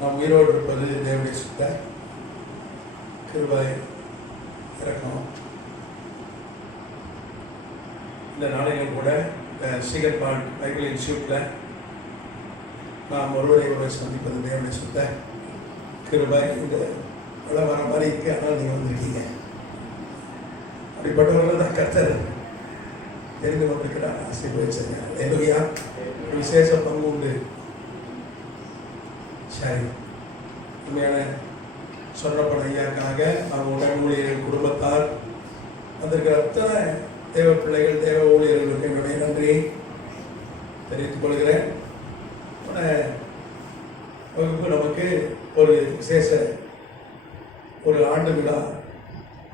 நாம் உயிரோடு இருப்பது தேவனுடைய சுத்த கிருபை இறக்கம். இந்த நாளையும் கூட சீகர் பால்ட் பைபிள் இன்ஸ்டியூட்டில் நாம் ஒருவரை சந்திப்பது தேவனுடைய சுத்த கிருபை. இந்த மழை வர மாதிரி இருக்கு, ஆனால் நீங்கள் வந்திருக்கீங்க. அப்படிப்பட்டவர்கள் தான் கர்த்தர் தெரிந்து கொண்டிருக்கிறார். ஆசீர்வதிச்சாங்க. என்னையா விசேஷ பங்கு உண்டு. சரி, உண்மையான சொல்லப்பட ஐயாக்காக அவங்க உடன் ஊழியர்கள் குடும்பத்தார் வந்திருக்கிற அத்தனை தேவ பிள்ளைகள் தேவ ஊழியர்களுக்கு என்னுடைய நன்றியை தெரிவித்துக் கொள்கிறேன். வகுப்பு நமக்கு ஒரு விசேஷ ஒரு ஆண்டு விழா,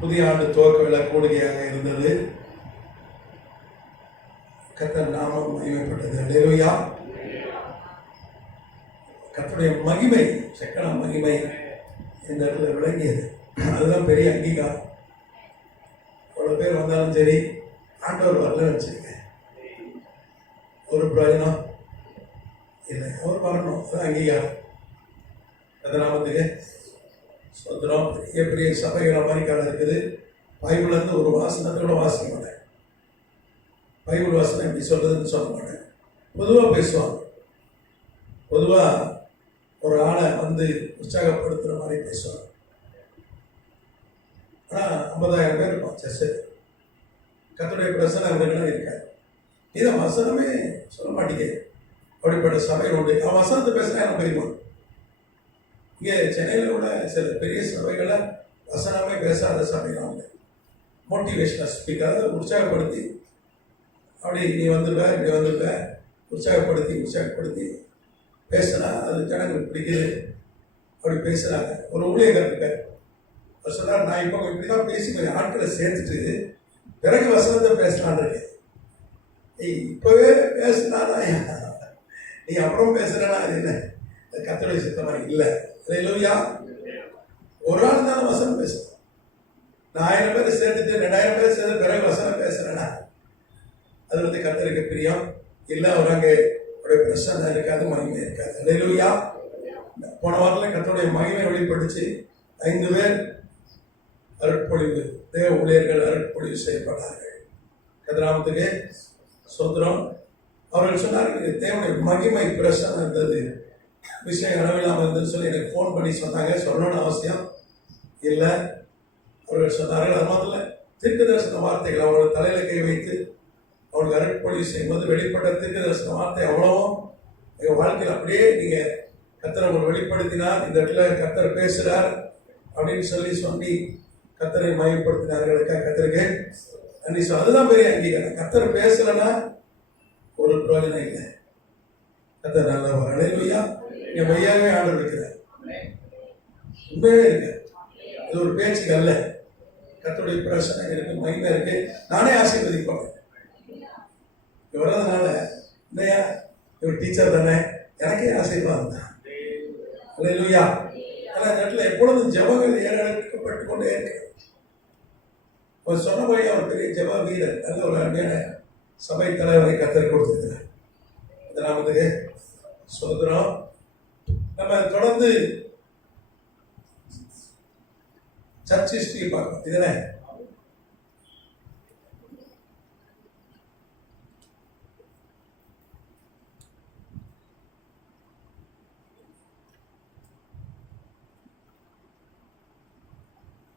புதிய ஆண்டு துவக்க விழா கூடுகையாக இருந்தது. கர்த்தர் நாமம் மகிமைப்பட்டது. அல்லேலூயா. கர்த்தருடைய மகிமை, சக்கர மகிமை இந்த இடத்துல விளங்கியது. அதுதான் பெரிய அங்கீகாரம். அவ்வளோ பேர் வந்தாலும் சரி, ஆண்டவர் வரலன்னு வச்சுருங்க, ஒரு பிரயோஜனம் இல்லை. அவர் வரணும், அதுதான் அங்கீகாரம். கதநாமத்துக்கு சொந்தம். பெரிய பெரிய சபைகள் அமெரிக்காவில் இருக்குது. பைபிள்லேருந்து ஒரு வாசனத்தோட வாசிக்க மாட்டேன். பைபிள் வாசனம் எப்படி சொல்கிறதுன்னு சொல்ல மாட்டேன். பொதுவாக பேசுவாங்க. பொதுவாக ஒரு ஆளை வந்து உற்சாகப்படுத்துகிற மாதிரி பேசுவாங்க. ஆனால் 50,000 பேர் இருப்பான் சர்ச்சு. கர்த்தருடைய பிரசனை அவங்களுக்கெல்லாம் இருக்காது. இதை வசனமே சொல்ல மாட்டேங்க. அப்படிப்பட்ட சபைகள் உண்டு. அவன் வசனத்தை பேசுனா எனக்கு தெரியுமா? இங்கே சென்னையில் கூட சில பெரிய சபைகளை வசனமே பேசாத சபைகள் உண்டு. மோட்டிவேஷனல் ஸ்பீக்கர் உற்சாகப்படுத்தி, அப்படி நீ வந்துடுவ, இப்படி வந்துடுவ, உற்சாகப்படுத்தி பேசுனா அது ஜனங்களுக்கு பிடிக்குது. அப்படி பேசுகிறாங்க. ஒரு ஊழியர்கள் இருக்கார். அவர் சொன்னார், நான் இப்போ இப்படி தான் பேசி கொஞ்சம் ஆட்களை சேர்த்துட்டு பிறகு வசனத்தை பேசலான்னு இருக்கேன். இப்போவே பேசுனாதான் நீ அப்புறம் பேசுறேன்னா அது என்ன? அது கர்த்தருடைய சித்தமாக இல்லை. அல்லேலூயா. ஒரு ஆள் தானே வசனம் பேசுகிறேன். நான் 1000 பேர் சேர்த்துட்டு 2000 பேர் சேர்த்து பிறகு வசனம் பேசுகிறேன்னா அது வந்து கர்த்தருக்கு பிரியம் இல்லை. அவர் அங்கே அவருடைய பிரசன்னம் இருக்காது, மகிமை இருக்காது. அல்லேலூயா. போன வாரத்தில் கர்த்தருடைய மகிமை வெளிப்படுத்தி 5 பேர் அருட்பொழிவு தேவ ஊழியர்கள் அருட்பொழிவு செய்யப்பட்டார்கள். கதிராமத்துக்கு சொந்தம். அவர்கள் சொன்னார்கள், தேவனுடைய மகிமை பிரசன்னம் இருந்தது, விஷயம் அளவில்லாமல் இருந்ததுன்னு சொல்லி எனக்கு ஃபோன் பண்ணி சொன்னாங்க. சொல்லணும்னு அவசியம் இல்லை. அவர்கள் சொன்னார்கள். அது மாத்திரம் தீர்க்க தரிசன வார்த்தைகள் அவங்களோட தலையில் கை வைத்து அவங்களுக்கு அருட்பொழிவு செய்யும்போது வெளிப்பட்ட தீர்க்க தரிசன வார்த்தை அவ்வளவும் எங்கள் வாழ்க்கையில் அப்படியே நீங்கள் கர்த்தரை உங்களுக்கு வெளிப்படுத்தினார், இந்த இடத்துல கர்த்தர் பேசுகிறார் அப்படின்னு சொல்லி கர்த்தரை மயப்படுத்தினார்களுக்காக கர்த்தருக்கு நன்றி. அதுதான் பெரிய அங்கீகாரம். கர்த்தர் பேசலைன்னா ஒரு பிரயோஜனம் இல்லை. கர்த்தர் நல்லவர். அல்லேலூயா. என் மையாவே ஆண்டவர் இருக்கிறார். உண்மையே இருக்கு. இது ஒரு பேச்சுக்கு அல்ல. கர்த்தருடைய பிரசனை இருக்கு, மகிமை இருக்கு. நானே ஆசீர்வதிப்பேன். வர்றதுனால இல்லையா, இவர் டீச்சர் தானே, எனக்கே ஆசீர்வாதம் தான். அல்லேலூயா. ஆனால் இந்த இடத்துல எப்பொழுதும் ஜெபங்கள் ஏறெடுக்கப்பட்டு கொண்டே இருக்கு. அவர் சொன்னபடி அவர் பெரிய ஜெப வீரர், நல்ல ஒரு அருமையான சபை தலைவரை கர்த்தர் கொடுத்திருக்கிறார். நாமத்துக்கு சோதரம். நம்ம தொடர்ந்து சர்ச் ஹிஸ்டரி பார்க்கணும். இதுதானே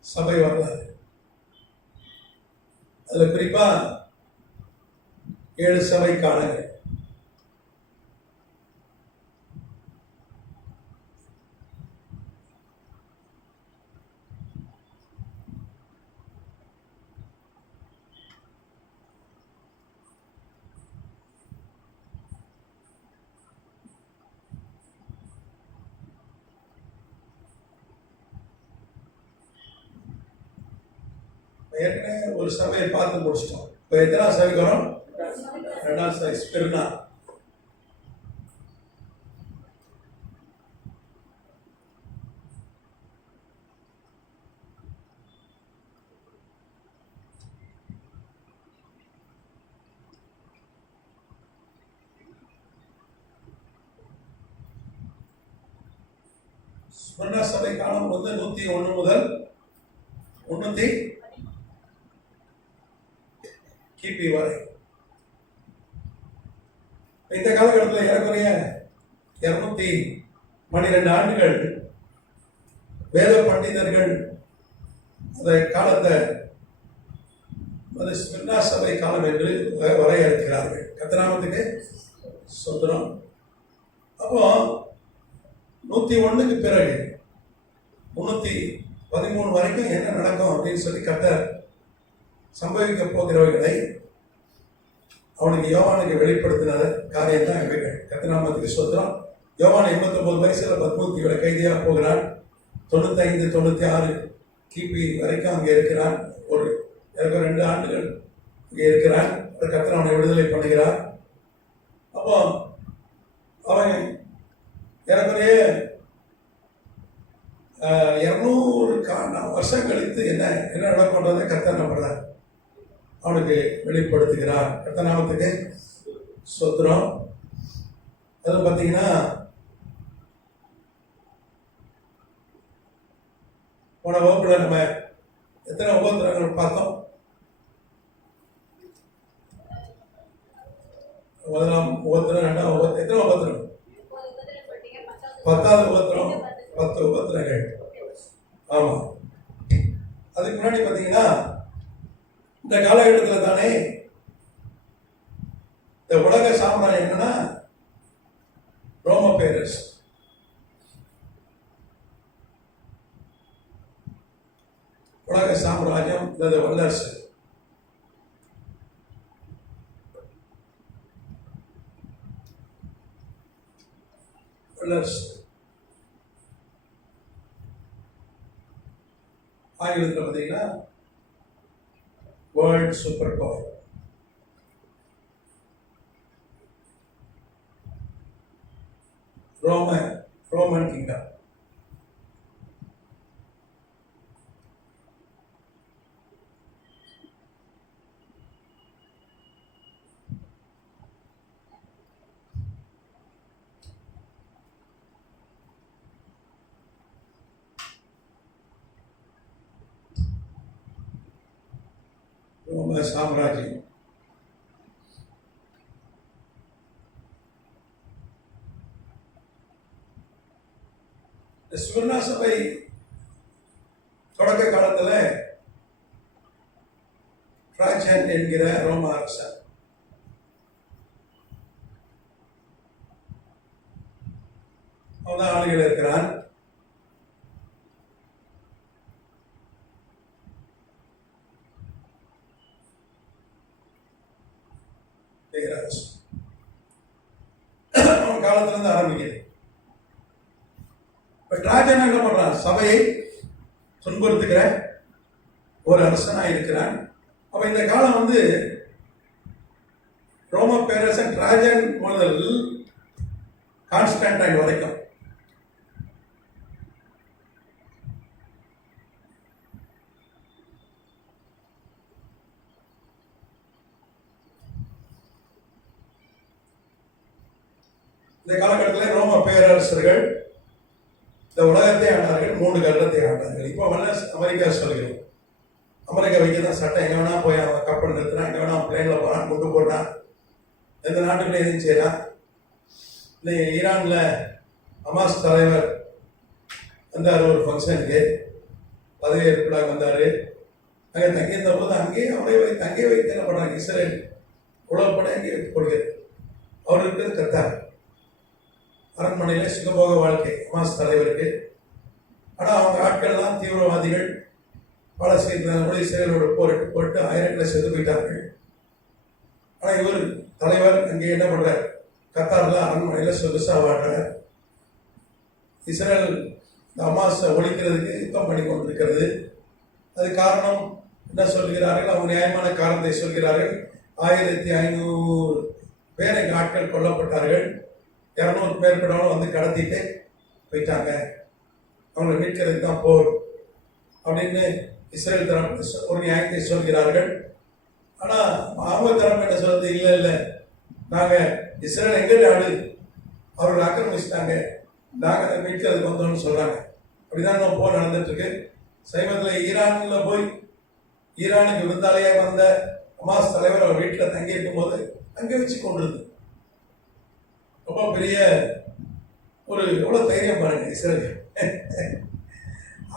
சபை வரலாறு. அதில் குறிப்பா 7 சபை காலங்கள். ஏற்கனவே ஒரு சபையை பார்த்து முடிச்சிட்டோம். இப்போ எத்தனாவது சபைக்கு வரும்? 2வது சபை ஸ்பிர்னா. ஸ்மரணா சபை காலம் வந்து 101 முதல் 300 கிபி வரை. இந்த காலகட்டத்தில் ஏறக்குறைய 212 ஆண்டுகள் வேத பண்டிதர்கள் அந்த காலத்தை ஸ்மிர்னா சபை காலம் என்று வரையறுக்கிறார்கள். கர்த்தநாமத்துக்கு ஸ்தோத்திரம். அப்போ 101க்கு பிறகு 313 வரைக்கும் என்ன நடக்கும் அப்படின்னு சொல்லி கர்த்தர் சம்பவிக்க போகிறவர்களை அவனுக்கு யோவானுக்கு வெளிப்படுத்தின காரியம் தான் இவைகள். கர்த்தநாமத்துக்கு ஸ்தோத்திரம். யோவான் 89 வயசுல பத்மூர்த்தியோட கைதியாக போகிறான். 95 96 கிபி வரைக்கும் அங்கே இருக்கிறான். ஒரு 2 ஆண்டுகள் இங்கே இருக்கிறான். கர்த்தர் அவனை விடுதலை பண்ணுகிறார். அப்போ அவன் ஏறக்குறைய 200 வருஷம் கழித்து என்ன நடக்கின்றதை கர்த்தர் என்ன பண்றார், அவனுக்கு வெளிப்படுத்துகிறார். கர்த்தநாமத்துக்கு ஸ்தோத்திரம். அது பார்த்தீங்கன்னா போன வகுப்புல நம்ம எத்தனை உபத்திரங்கள் பார்த்தோம்? முதலாம் உபத்திரம், 2ஆம் உபத்திரம், எத்தனை உபத்திரம்? 10வது உபத்திரம், 10 உபத்திரங்கள். ஆமா, அதுக்கு முன்னாடி பார்த்தீங்கன்னா இந்த காலகட்டத்தில் தானே இந்த உலக சாம்ராஜ்யம் என்னன்னா ரோம பேரரசு. உலக சாம்ராஜ்யம் அல்லது வல்லரசு. வல்லரசு ஆங்கிலத்தில் பார்த்தீங்கன்னா world super power. Roman kingdom. ரோம சாம்ராஜ்யம். ஸ்மிர்னா சபை தொடக்க காலத்தில் டிராஜன் என்கிற ரோம அரசர் அவன் ஆளுகள் இருக்கிறான். அவன் காலத்துல இருந்து ஆரம்பிக்குது. டிராஜன் என்ன பண்றான்? சபையை துன்புறுத்துகிற ஒரு அரசனா இருக்கிறான். அப்ப இந்த காலம் வந்து ரோம பேரரசன் டிராஜன் முதல் கான்ஸ்டன்டைன் வரைக்கும் இந்த காலகட்டத்தில் ரோம பேரரசர்கள் இந்த உலகத்தை ஆண்டார்கள், 3 கண்டத்தை ஆண்டார்கள். இப்போ அமெரிக்கா சொல்கிறோம். அமெரிக்கா வைக்க தான் சட்டம். எங்க வேணா போய் அவன் கப்பல் நிறுத்தினா, எங்க வேணா பிளேன்ல போறான், கொண்டு போடுறான், எந்த நாட்டுக்குள்ள எதுவும் செய்யறான். இன்னைக்கு ஈரான்ல ஹமாஸ் தலைவர் வந்தார் ஒரு ஃபங்க்ஷனுக்கு, பதவியேற்புல வந்தாரு. அங்கே தங்கியிருந்த போது அங்கேயே அவரை தங்கி வைத்து என்ன பண்றாங்க, இஸ்ரேல் உளவுப்பட அங்கே வைத்துக் கொள்கிறது. அவர் இருக்கிறது கத்தார். அரண்மனையில் சுகபோக வாழ்க்கை ஹமாஸ் தலைவருக்கு. ஆனால் அவங்க ஆட்கள்லாம் தீவிரவாதிகள், பல கூட இஸ்ரேலோட போட்டு ஆயிரங்களை செத்து போயிட்டார்கள். ஆனால் இவர் தலைவர் அங்கே என்ன பண்றார், கத்தாரில் அரண்மனையில் சொகுசா வாழ்றார். இஸ்ரேல் இந்த ஹமாஸை ஒழிக்கிறதுக்கு யுத்தம் பண்ணி கொண்டிருக்கிறது. அது காரணம் என்ன சொல்கிறார்கள்? அவங்க நியாயமான காரணத்தை சொல்கிறார்கள். 1500 பேர் எங்கள் ஆட்கள் கொல்லப்பட்டார்கள், 200 பேர் கூட வந்து கடத்திட்டு போயிட்டாங்க, அவங்களை மீட்கிறதுக்கு தான் போர் அப்படின்னு இஸ்ரேல் தரம் ஒரு நியாயத்தை சொல்கிறார்கள். ஆனால் அவங்க தரம் என்ன சொல்றது, இல்லை இல்லை, நாங்கள் இஸ்ரேல் எங்கள் நாடு, அவர்கள் ஆக்கிரமிச்சிட்டாங்க, நாங்கள் அதை மீட்கிறதுக்கு வந்தோம்னு சொல்றாங்க. அப்படிதான் நம்ம போர் நடந்துட்டு இருக்கு. சமீபத்தில் ஈரான்ல போய் ஈரானுக்கு விருந்தாளியா வந்த ஹமாஸ் தலைவர் அவர் வீட்டில் தங்கி இருக்கும் போது அங்கே வச்சு கொண்டிருந்தது. ரொம்ப பெரிய ஒரு எவ்வளவு தைரியம் பாருங்க இஸ்ரேல்.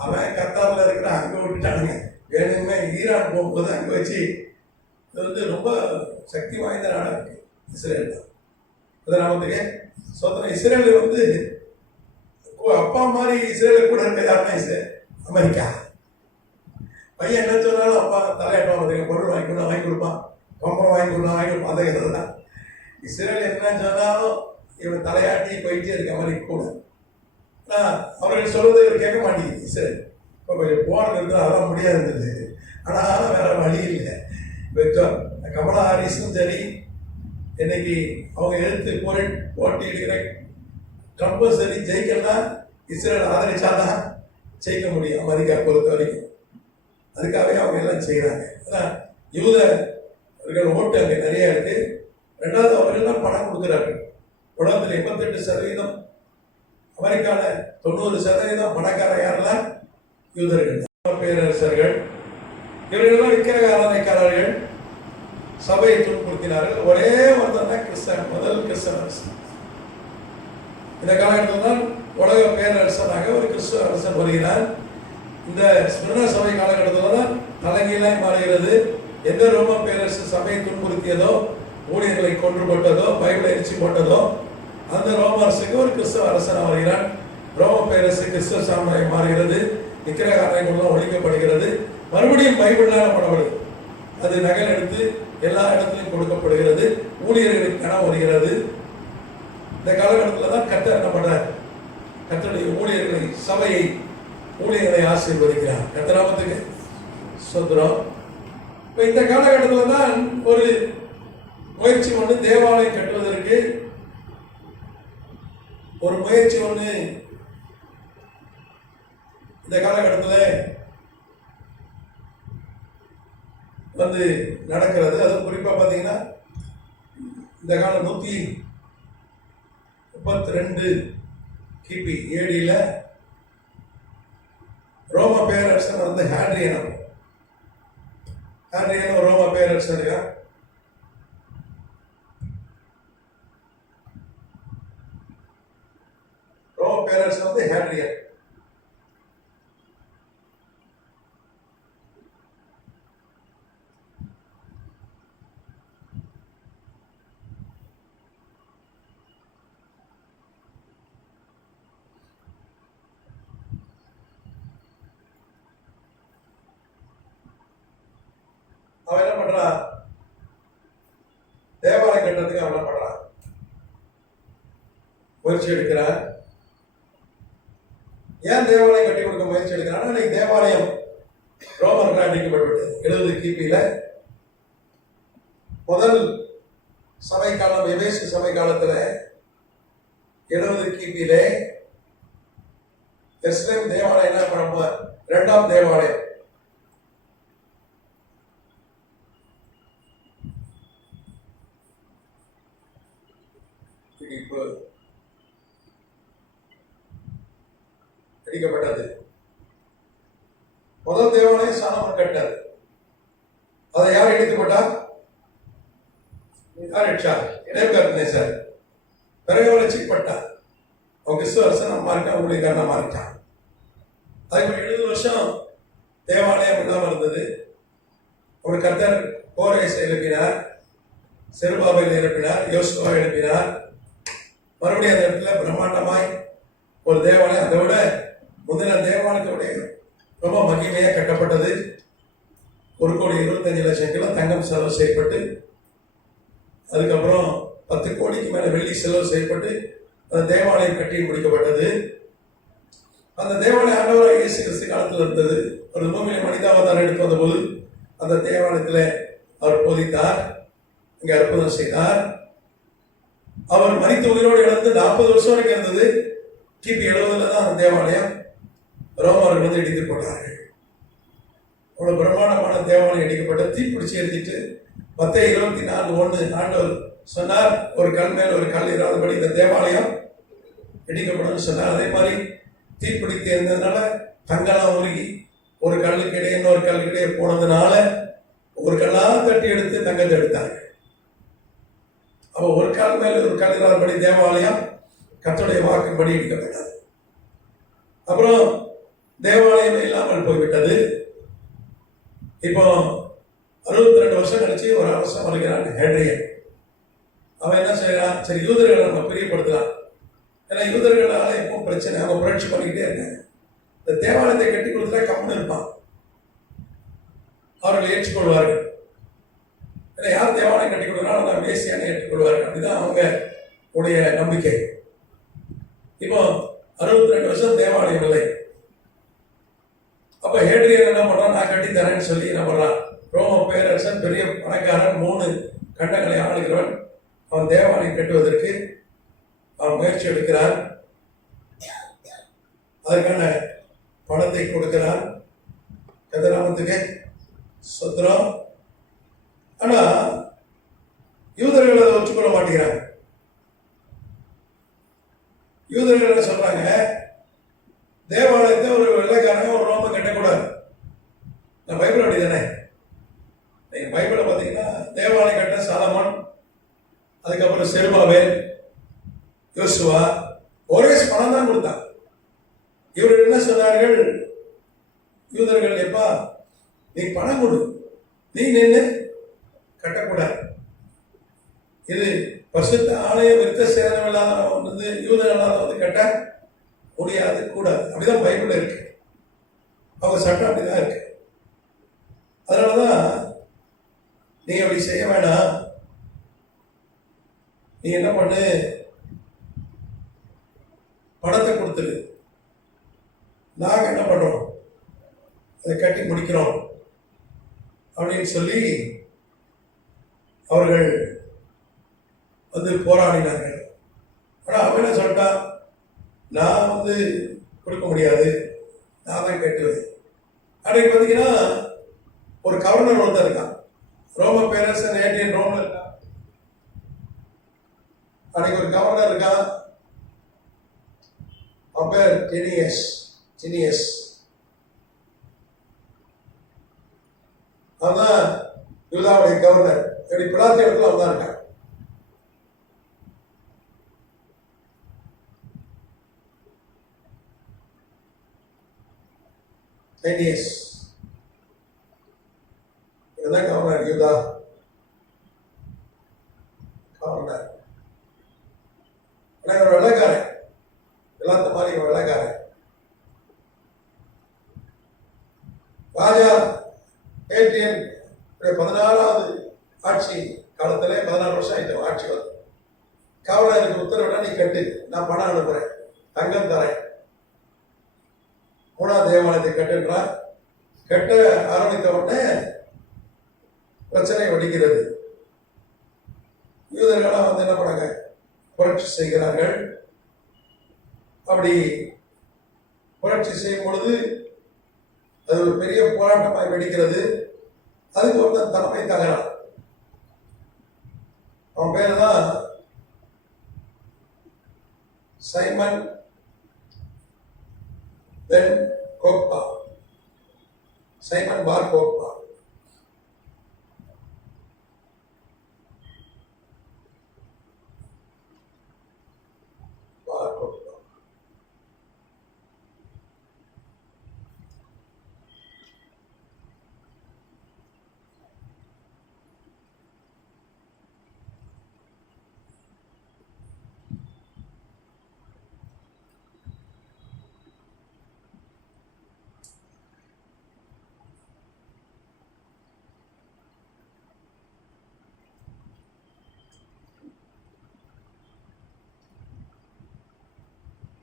அவன் கத்தாரில் இருக்கிற அங்கே விட்டுட்டானுங்க, வேணுமே ஈரான் போகும்போது அங்கே வச்சு. இது ரொம்ப சக்தி வாய்ந்த நாடாக இருக்கு இஸ்ரேல் தான். நாமத்துக்கு சொந்தம் இஸ்ரேல் அப்பா மாதிரி இஸ்ரேல கூட இருக்க யாருன்னா இஸ்ரேல் அமெரிக்கா. பையன் என்ன சொன்னாலும் அப்பா தலையாட்டம் பொருள் வாங்கி கொடுப்பான், பம்பரம் வாங்கி கொடுப்பான் அந்த கதை தான். இஸ்ரேல் என்ன சொன்னாலும் இவன் தலையாட்டி போயிட்டே இருக்க மாதிரி கூட. அவர்கள் சொல்றது இவர் கேட்க மாட்டேங்குது இஸ்ரேல். இப்போ கொஞ்சம் போர் இருந்து அதெல்லாம் முடியாது இருந்தது. ஆனால் வேற வழி இல்லை. கமலா ஹாரிஸும் சரி, இன்னைக்கு அவங்க எழுத்து போட்டியிடுகிற ட்ரம்பும் சரி ஜெயிக்கலாம், இஸ்ரேல் ஆதரிச்சாதான் ஜெயிக்க முடியும் அமெரிக்கா பொறுத்த வரைக்கும். அதுக்காகவே அவங்க எல்லாம் செய்கிறாங்க. அதான் யூதர்கள் ஓட்டு அங்கே நிறைய இருக்கு. ரெண்டாவது அவர்கள்லாம் பணம் கொடுக்குறார்கள். உலகத்தில் 88%, அமெரிக்காவில் 90% பணக்கார யாரெல்லாம் யூதர்கள், பேரரசர்கள். இவர்களெல்லாம் விக்கிரக ஆராதனைக்காரர்கள், சபையை துன்புறுத்தினார்கள். ஒரே ஒருத்தர் தான் கிறிஸ்தவன், முதல் கிறிஸ்தவ அரசன். இந்த காலகட்டத்தில் தான் உலக பேரரசனாக ஒரு கிறிஸ்துவ அரசன் வருகிறார். இந்த ஸ்மிர்னா சபை காலகட்டத்தில் தான் தலைகீழாய் மாறுகிறது. எந்த ரோம பேரரசு சபையை துன்புறுத்தியதோ, ஊழியர்களை கொன்று போட்டதோ, பைபிளை எரிச்சு போட்டதோ, அந்த ரோம அரசுக்கு ஒரு கிறிஸ்தவ அரசன் வருகிறான். ரோம பேரரசு கிறிஸ்தவ சாம்ராஜ்யம் மாறுகிறது. விக்கிரக ஆராதனைகள் ஒழிக்கப்படுகிறது. மறுபடியும் பைபிளான பணப்படுது. அது நகல் எடுத்து எல்லா இடத்திலும் கொடுக்கப்படுகிறது. ஊழியர்களுக்கு கனவு வருகிறது. இந்த காலகட்டத்தில் தான் கர்த்தர் என்ன பண்றார்? கர்த்தருடைய ஊழியர்களை, சபையை, ஊழியர்களை ஆசீர்வதிக்கிறார். கர்த்தராமத்துக்கு ஸ்தோத்திரம். இப்ப இந்த காலகட்டத்தில் தான் ஒரு முயற்சி ஒன்று தேவாலயம் கட்டுவதற்கு ஒரு முயற்சி ஒன்று இந்த காலகட்டத்தில் நடக்கிறது. அது குறிப்பா பாத்தீங்கன்னா இந்த காலம் 132 கிபி ஏடியில ரோம பேரரசன் ஹேட்ரியன் ரோம பேரரசன். ரோம பேரரசன் ஹேட்ரியன். அவன் என்ன பண்றான்? தேவாலயம் கட்டுறதுக்கு அவன் என்ன பண்றான்? முயற்சி எடுக்கிறான். ஏன் தேவாலயம் கட்டி கொடுக்க முயற்சி எடுக்கிறான்? இன்னைக்கு தேவாலயம் ரோமர்களால் அடிக்கப்பட்டுவிட்டது. 70 கிபியில முதல் சபை காலம், எபேசு சபை காலத்துல 70 கிபியில எருசலேம் தேவாலயம் என்ன பண்ண, இரண்டாம் தேவாலயம் இடிக்கப்பட்டது. முதல் தேவாலயம் சாலமோன் கட்டார். அதை யார் இடித்து போட்டார்? நேபுகாத்நேசர் பிறகு ரட்சிக்கப்பட்டார். அவன் கிறிஸ்துவ அரசன் மாறிட்டான், ஊழியக்காரனா மாறிட்டான். அதே மாதிரி 70 வருஷம் தேவாலயம் இல்லாமல் இருந்தது. ஒரு கர்த்தர் கோரேசை எழுப்பினார், செருபாபேலை எழுப்பினார், யோசுவாவை எழுப்பினார். மறுபடியும் அந்த இடத்துல பிரம்மாண்டமாய் ஒரு தேவாலயம், அதை விட முதல தேவாலயத்துடைய ரொம்ப மகிமையா கட்டப்பட்டது. 1,25,00,000 கிலோ தங்கம் செலவு செய்யப்பட்டு, அதுக்கப்புறம் 10 கோடிக்கு மேல வெள்ளி செலவு செய்யப்பட்டு அந்த தேவாலயம் கட்டி முடிக்கப்பட்டது. அந்த தேவாலயம் ஆண்டவராகிய இயேசு கிறிஸ்து காலத்தில் இருந்தது. ஒரு பூமியில மனிதாவதாரம் எடுத்து வந்த போது அந்த தேவாலயத்தில் அவர் போதித்தார், இங்கே அற்புதம் செய்தார். அவர் மரித்து உயிரோடு இழந்து 40 வருஷம் வரைக்கும் இருந்தது. கிபி 70 தான் அந்த தேவாலயம் ரோமர்கள் இடித்து போட்டார்கள். அவ்வளவு பிரம்மாண்டமான தேவாலயம் இடிக்கப்பட்ட, தீப்பிடிச்சு எழுதிட்டு 10:24:1 ஆண்டவர் சொன்னார், ஒரு கல் மேல் ஒரு கல் இராதபடி இந்த தேவாலயம் இடிக்கப்படும் சொன்னார். அதே மாதிரி தீப்பிடித்து இருந்ததுனால தங்கெல்லாம் உருகி ஒரு கல்லுக்கு இடையே இன்னொரு கல்லுக்கு இடையே போனதுனால ஒரு கல்லா தட்டி எடுத்து தங்கத்தை எடுத்தாங்க. அப்போ ஒரு கால் மேல ஒரு கல்லுபடி தேவாலயம் கர்த்தருடைய வாக்குப்படி இடிக்கப்பட்டது. அப்புறம் தேவாலயம் இல்லாமல் போய்விட்டது. இப்போ 62 வருஷம் கழிச்சு ஒரு அரசன் வருகிறான் ஹேட்ரியன். அவன் என்ன செய்யறான், சரி யூதர்களை நம்ம பிரியப்படுத்தலாம். ஏன்னா யூதர்களால எப்பவும் பிரச்சனை, அவங்க புரட்சி பண்ணிக்கிட்டே இருக்காங்க. இந்த தேவாலயத்தை கட்டி கொடுத்துட்டா கம்முன்னு இருப்பான், அவர்கள் ஏற்றுக்கொள்வார்கள். ஏன்னா யார் தேவாலயம் கட்டி கொடுக்குறாலும் நான் மேசியானே ஏற்றுக்கொள்வார்கள். அப்படிதான் அவங்க உடைய நம்பிக்கை. இப்போ 62 வருஷம் தேவாலயம் இல்லை. அப்ப ஹேட்ரியன் என்ன பண்றான், நான் கட்டி தரேன்னு சொல்லி என்ன பண்றான், ரோம பேரரசன் பெரிய பணக்காரன், 3 கண்டங்களை ஆளுகிறவன், அவன் தேவாலயம் கட்டுவதற்கு அவன் முயற்சி எடுக்கிறான். அதற்கான பணத்தை கொடுக்கிறான். கதிராமத்துக்கு சுத்திரம். ஆனா யூதர்கள் அதை ஒற்றுக்கொள்ள மாட்டேங்கிறாங்க. யூதர்கள் என்ன சொல்றாங்க, தேவாலயத்தை ஒரு வெள்ளைக்காரங்க ஒரு ரோமன் கட்டக்கூடாது. நான் பைபிள் அப்படி தானே, நீங்க பைபிளை பார்த்தீங்கன்னா தேவாலயம் கட்ட சாலமோன், அதுக்கப்புறம் செருபாபேல், யோசுவா, ஒரே பணம் தான் கொடுத்தான். இவர்கள் என்ன சொன்னார்கள், யூதர்கள், எப்பா நீ பணம் கொடு, நீ நின்று கட்டக்கூடாது. இது பரிசுத்த ஆலயம் விருத்த சேதனம் இல்லாத வந்து யூதர்களால் வந்து கட்ட முடியாது, கூடாது. அப்படிதான் பைபிள் இருக்கு, அவங்க சட்டம் அப்படிதான் இருக்கு. அதனாலதான் நீ அப்படி செய்ய வேண்டாம். நீ என்ன பண்ணு, பணத்தை கொடுத்துரு, நாங்க என்ன பண்றோம் அதை கட்டி முடிக்கிறோம் அப்படின்னு சொல்லி அவர்கள் வந்து போராடினார்கள். ஆனா அவன் என்ன சொல்லிட்டான், நான் வந்து கொடுக்க முடியாது, நான் தான் கட்டுவது. அன்றைக்கு பார்த்தீங்கன்னா ஒரு கவர்னர் ஒருத்தர் இருக்கான், ரோம பேரரசன் ஹேட்ரியன் ரோம்ல இருக்கான். அன்னைக்கு ஒரு கவர்னர் இருக்கான், அவன் பேர் சினியஸ். அவன்தான் யூதாவுடைய கவர்னர். எப்படி பிலாத்து இடத்துல அவன் தான் இருக்கான். இதுதான் கவர்னர், யூதா கவர்னர். ஆனா இவர் வெள்ளைக்காரன், எல்லாத்த மாதிரி இவன் வெள்ளைக்காரன். ராஜா ஹேட்ரியன் 16வது ஆட்சி காலத்துல 16 வருஷம் ஆயிட்டு ஆட்சி வந்து கவர்னருக்கு உத்தரவிட்டா, நீ கட்டு, நான் பணம் அனுப்புறேன், தங்கம் தரேன், 3ஆம் தேவாலயத்தை கட்டுன்றார். கட்ட ஆரம்பித்த உடனே பிரச்சனை வெடிக்கிறது. யூதர்களாம் வந்து என்ன பண்ணாங்க, புரட்சி செய்கிறார்கள். அப்படி புரட்சி செய்யும் பொழுது அது ஒரு பெரிய போராட்டமாக வெடிக்கிறது. அதுக்கு ஒருத்தன் தலைமை தாங்கிறான். அவன் பேர் தான் சைமன் பென் கோக்பா, சைமன் பார் கோக்பா.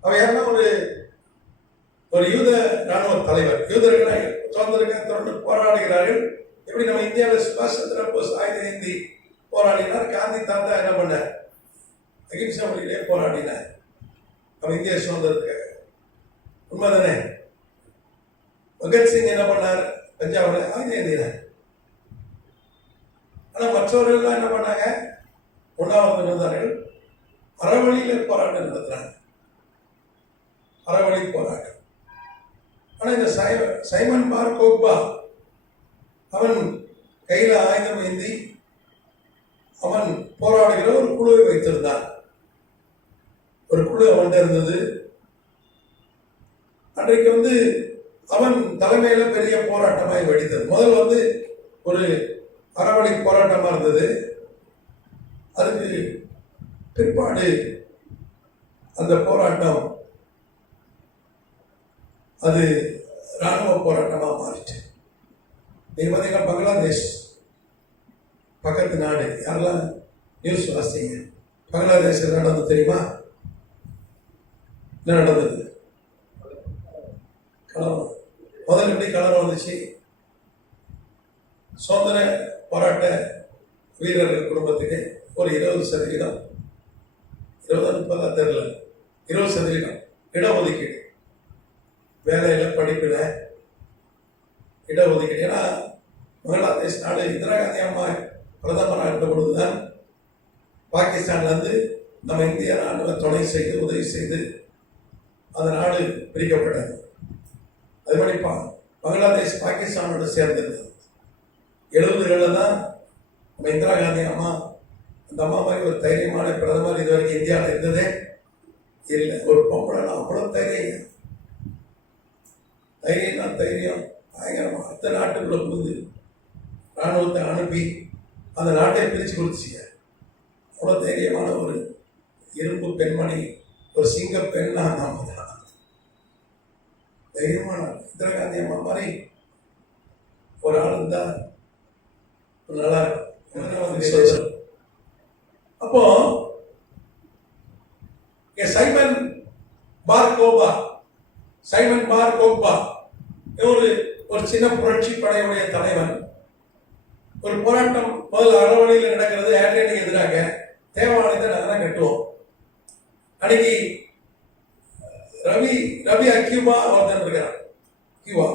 அவன் யாருன்னா ஒரு யூத ராணுவ தலைவர். யூதர்களை சுதந்திரத்தை போராடுகிறார்கள். எப்படி நம்ம இந்தியாவில் சுபாஷ் சந்திர போஸ் ஆயுத ஏந்தி போராடினார், காந்தி தாத்தா என்ன பண்ணார், அகிம்சை வழியிலே போராடினார் நம்ம இந்திய சுதந்திரத்துக்காக. உண்மைதானே? பகத்சிங் என்ன பண்ணார், பஞ்சாப்ல ஆயுத ஏந்தினார். ஆனா மற்றவர்கள் என்ன பண்ணாங்க, உண்ணாவிரதம் இருந்தார்கள், அறவழியில போராட்டம் நடத்துறாங்க. அறவழி போராட்டம். ஆனால் இந்த சைமன் பார் கோக்பா அவன் கையில் ஆயுதம் ஏந்தி அவன் போராடுகிற ஒரு குழுவை வைத்திருந்தான். ஒரு குழு அவன்கிட்ட இருந்தது. அன்றைக்கு அவன் தலைமையில பெரிய போராட்டமாய் வெடித்தது. முதல் ஒரு அறவழி போராட்டமா இருந்தது. அதுக்கு பிற்பாடு அந்த போராட்டம் அது இராணுவ போராட்டமா மாறிச்சு. நீங்க பார்த்தீங்கன்னா பங்களாதேஷ் பக்கத்து நாடு, யாரெல்லாம் நியூஸ் வாசிங்க, பங்களாதேஷில் நடந்தது தெரியுமா? என்ன நடந்தது? கலவரம். முதல்ல எப்படி கலவரம் வந்துச்சு? சுதந்திர போராட்ட வீரர்கள் குடும்பத்துக்கு ஒரு 20%, 20-30 தெரியல, 20% இடஒதுக்கீடு, வேலையில படிப்புல இடஒதுக்கீடு. ஏன்னா பங்களாதேஷ் நாடு இந்திரா காந்தி அம்மா பிரதமராக இருந்த பொழுதுதான் பாகிஸ்தான்ல இருந்து நம்ம இந்திய ராணுவ துணை செய்து உதவி செய்து அந்த நாடு பிரிக்கப்பட்டது. அது மாதிரி பங்களாதேஷ் பாகிஸ்தானோடு சேர்ந்திருந்தது. 70களில் தான் நம்ம இந்திரா காந்தி அம்மா, அந்த அம்மா மாதிரி ஒரு தைரியமான பிரதமர் இது வரைக்கும் இந்தியாவில் இருந்ததே இல்லை. ஒரு பொம்பளை அவ்வளோ தைரியம் தைரியம் பயங்கரமாக அடுத்த நாட்டுக்குள்ள புகுந்து இராணுவத்தை அனுப்பி அந்த நாட்டை பிரித்து கொடுத்துச்சிங்க. அவ்வளோ தைரியமான ஒரு இரும்பு பெண்மணி, ஒரு சிங்க பெண்ணா நாம தான் தைரியமான இந்திரா காந்தி அம்மா மாதிரி ஒரு ஆள் இருந்தா நல்லா இருக்கும். அப்போ சைமன் பார் கோக்பா ஒரு சின்ன புரட்சி படையுடைய தலைவன். ஒரு போராட்டம் முதல் அறவழியில் நடக்கிறது. ஆட்ரேனுக்கு எதிராக தேவாலயத்தை நாங்கள் தான் கட்டுவோம். அன்னைக்கு ரவி அக்யூபா ஒருத்தன் இருக்கிறான். கியூபா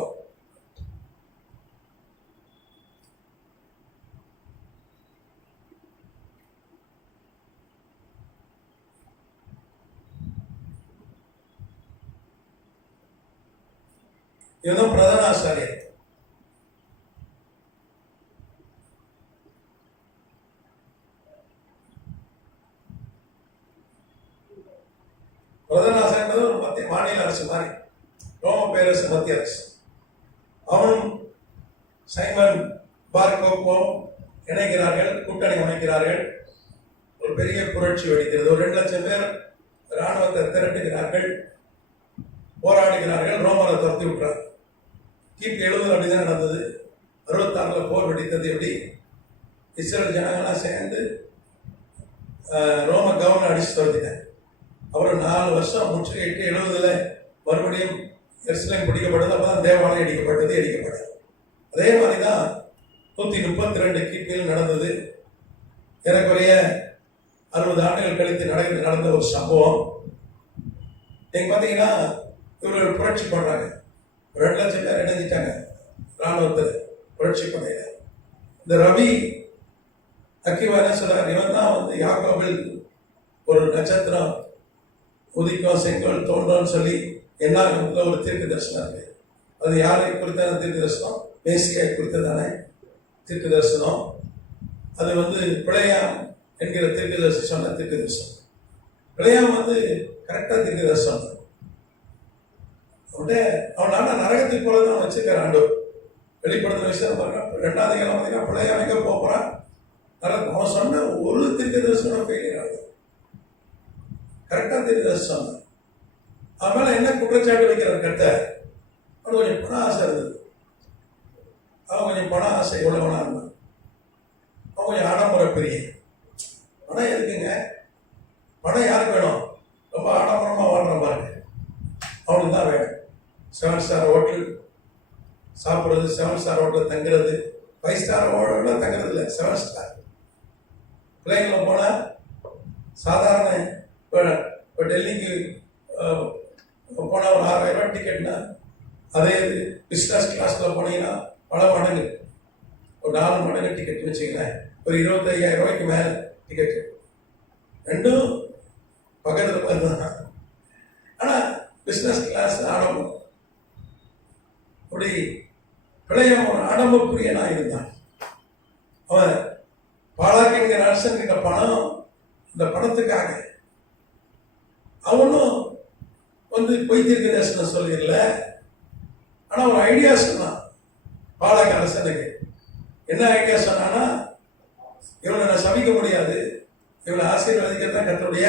இவன் பிரதான ஆசாரியர். பிரதான ஆசாரியர் ஒரு மத்திய மாநில அரசு மாதிரி, ரோம பேரரசு மத்திய அரசு. அவனும் சைமன் பார் கோக்பாவும் இணைக்கிறார்கள், கூட்டணி அமைக்கிறார்கள். ஒரு பெரிய புரட்சி வெடிக்கிறது. ஒரு 2 லட்சம் பேர் இராணுவத்தை திரட்டுகிறார்கள், போராடுகிறார்கள். ரோமரை துரத்தி விட்டுறாங்க. கிபி 70 அப்படிதான் நடந்தது. 66 போர் வெடித்தது. எப்படி இஸ்ரேல் ஜனங்கள்லாம் சேர்ந்து ரோம கவர்னர் அடிச்சு துரத்திட்டாங்க. அப்புறம் 4 வருஷம் முற்றுகையிட்டு 70 மறுபடியும் எருசலேம் பிடிக்கப்பட்டது. அப்பதான் தேவாலயம் இடிக்கப்பட்டது. அதே மாதிரிதான் 132 கிபியில் நடந்தது. ஏறக்குறைய 60 ஆண்டுகள் கழித்து நடந்த ஒரு சம்பவம். நீங்க பாத்தீங்கன்னா இவர்கள் புரட்சி பண்றாங்க. 2 லட்சம் பேர் இணைஞ்சிட்டாங்க இராணுவத்தில், புரட்சி படையில. இந்த ரவி அக்கிவா என்ன சொல்றாரு? இவன் தான் யாக்கோபில் ஒரு நட்சத்திரம் உதிக்கும், செங்கோல் தோன்றும்னு சொல்லி என்ன ஒரு தீர்க்க தரிசனம் இருக்கு. அது யாரை குறித்தான தீர்க்க தரிசனம்? மேசியை குறித்ததான தீர்க்க தரிசனம். அது பிழையாம் என்கிற தீர்க்க தரிசி சொன்ன தீர்க்க தரிசனம். பிழையாம் கரெக்டா தீர்க்க தரிசனம். அவனால நரகத்துக்கு போறதான் வச்சிருக்காரு ஆண்டவர். வெளிப்படுத்தின விஷயம் பாருங்க, 2ஆம் அதிகாரம் பார்த்தீங்கன்னா பிள்ளையா எங்க போறான் நரகம். அவன் சொன்ன ஒரு தீர்க்க தரிசனம் ஃபெயிலியர் ஆகுது. கரெக்டா தீர்க்க தரிசனம். அவன் மேல என்ன குற்றச்சாட்டு வைக்கிறார்? கட்ட அவன் கொஞ்சம் பண ஆசை இருந்தது. அவன் கொஞ்சம் பண ஆசை உள்ளவனா இருந்தான். அவன் கொஞ்சம் ஆடம்பர பிரிய. பணம் எதுக்குங்க? பணம் யாருக்கு வேணும்? ரொம்ப ஆடம்பரமா வாழ்ற பாருங்க, அவனுக்கு தான் வேணும். 7 ஸ்டார் ஹோட்டல் சாப்பிட்றது, 7 ஸ்டார் ஹோட்டல் தங்குறது, 5 ஸ்டார் ஹோட்டல் தங்குறது இல்லை, 7 ஸ்டார். பிள்ளைங்கள போனால் சாதாரண இப்போ டெல்லிக்கு போனால் ஒரு 6000 ரூபாய் டிக்கெட்னா, அதே இது பிஸ்னஸ் கிளாஸில் போனீங்கன்னா பல மடங்கு, ஒரு 4 மடங்கு டிக்கெட் வச்சுங்களேன், ஒரு 25,000 ரூபாய்க்கு மேலே டிக்கெட்டு. ரெண்டும் பக்கத்தில் தான். ஆனால் பிஸ்னஸ் இந்த பணத்துக்காக. அவனும் வந்து பொய் தீர்க்க தரிசனம் சொல்லிடல, ஆனா ஒரு ஐடியா சொன்னான் பாலக அரசனுக்கு. என்ன ஐடியா சொன்னான்னா, இவனை நான் சபிக்க முடியாது, இவனை ஆசீர்வதிக்கிறது தான் கர்த்தருடைய